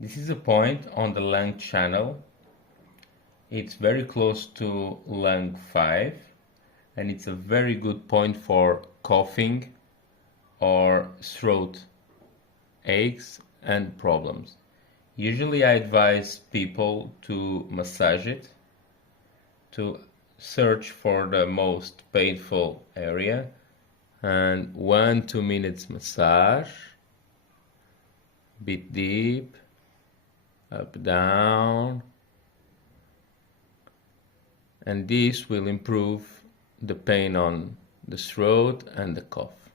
This is a point on the lung channel. It's very close to lung 5 and it's a very good point for coughing or throat aches and problems. Usually I advise people to massage it, to search for the most painful area, and 1-2 minutes massage, bit deep, up down, and this will improve the pain on the throat and the cough.